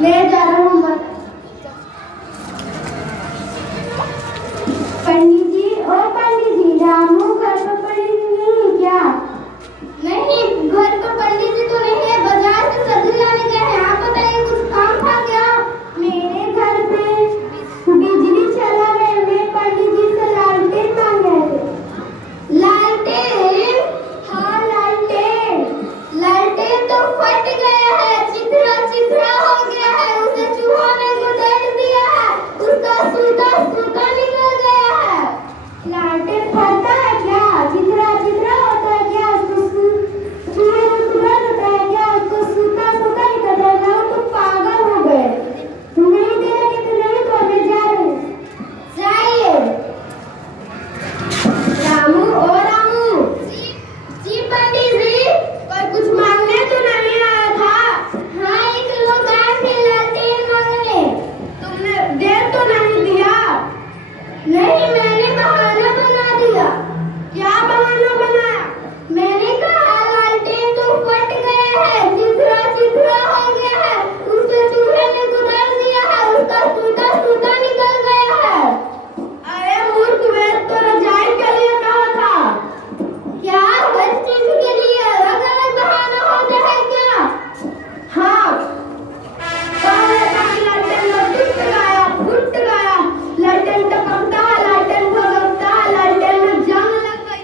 मैं जा रहा हूँ पंडित जी। ओ पंडित जी, रामू घर पर पंडित जी नहीं है क्या? नहीं, घर पर पंडित जी तो नहीं है, बाजार से सब्जी लाने गए हैं। आप बताइए, कुछ काम था क्या? मेरे घर पे बिजली चला गया, मैं पंडित जी से लालटेन मांग रहे थे। लालटेन? हाँ लालटेन। लालटेन तो फट गया है, चिथड़ा चिथड़ा हो गया है, उसे चूहों ने गुदेड़ दिया है, उसका सूता सूता निकल गया है। लालटेन फटता है क्या? चिथड़ा चिथड़ा होता है क्या? उसको चूहे ने गुदेड़ देता है क्या? उसको सूता सूता निकल जाएगा। तुम पागल हो गए। तुम नहीं देंगे तो नहीं, तो मैं जा रही हूँ। जाइए। रामू, ओ रामू। जी पंडित जी, कोई कुछ मांगने तो नहीं आया था? हाँ, एक लोग आए थे लालटेन मांगने। तुमने दे तो नहीं दिया? नहीं, मैंने बहाना बना दिया। क्या बहाना बनाया? मैंने कहा लालटेन तो फट गया है, चिथड़ा चिथड़ा हो गया है, उसके चूहे ने गुदेड़ दिया है, उसका सूता सूता निकल गया है। अरे मूर्ख, मैं तो रजाई के लिए कहा था। क्या हर चीज के लिए अलग अलग बहाना होता है क्या? हाँ, कहा था कि लालटेन टूट गया, फूट गया, लालटेन टपकता है, लालटेन भभकता है, लालटेन में जंग लग गई।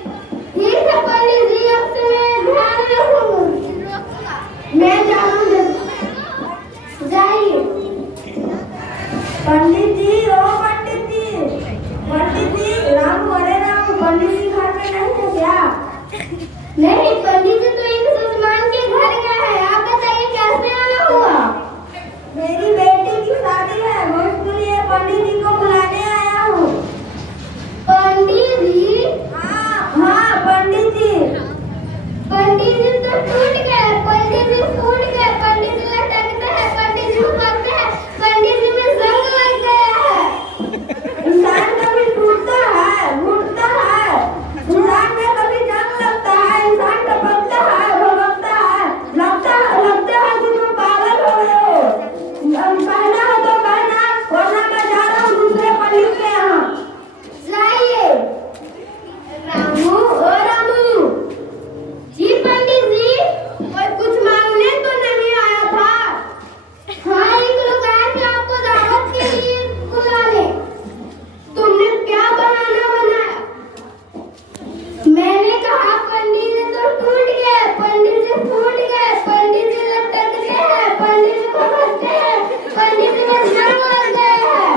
ठीक है पंडित जी, अब से मैं ध्यान रखूंगी। मैं जाऊंगी। जाइए। पंडित जी, ओ पंडित जी। पंडित जी, राम हरे राम। पंडित जी घर पे नहीं है क्या? नहीं, पंडित जी तो एक ससमान के घर गए हैं। आप बताइए कैसे आना हुआ? मेरी बेटी की शादी है, मैं उसके लिए पंडित जी को बुलाने आया हूँ। पंडित जी? हाँ पंडित जी। पंडित जी तो टूट गए, पंडित जी फूट गए, पंडित जी लटकते हैं, पंडित जी उमरते हैं, पंडित जी में जंग लग गया है। इंसान कभी टूटता है, फूटता है, इंसान में कभी जंग लगता है, इंसान टपकता है, भभकता है, लगता है कि तुम पागल हो गए हो। कहना हो तो कहना, वरना मैं जा रहा हूँ दूसरे पंडित के यहाँ। जाइए। रामू, ओ रामू। जी पंडित जी, कोई कुछ मांगने तो नहीं आया था? हाँ, एक लोग आए थे आपको दावत के लिए बुलाने। तुमने क्या बहाना बनाया? मैंने कहा पंडित जी तो टूट गए, पंडित जी फूट गए, पंडित जी लटकते हैं, पंडित जी भभकते हैं, पंडित जी में जंग लग गया है।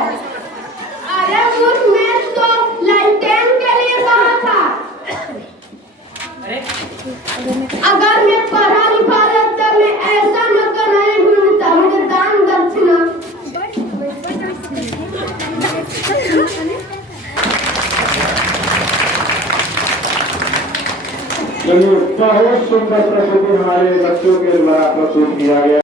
अरे मूर्ख, मैं तो लालटेन के लिए कहा था। अगर मैं पढ़ा लिखा रहता, मैं ऐसा नौकर नहीं ढूंढता। मुझे दान दक्षिणा। चलिए, बहुत सुंदर प्रस्तुति हमारे बच्चों के द्वारा प्रस्तुत किया गया।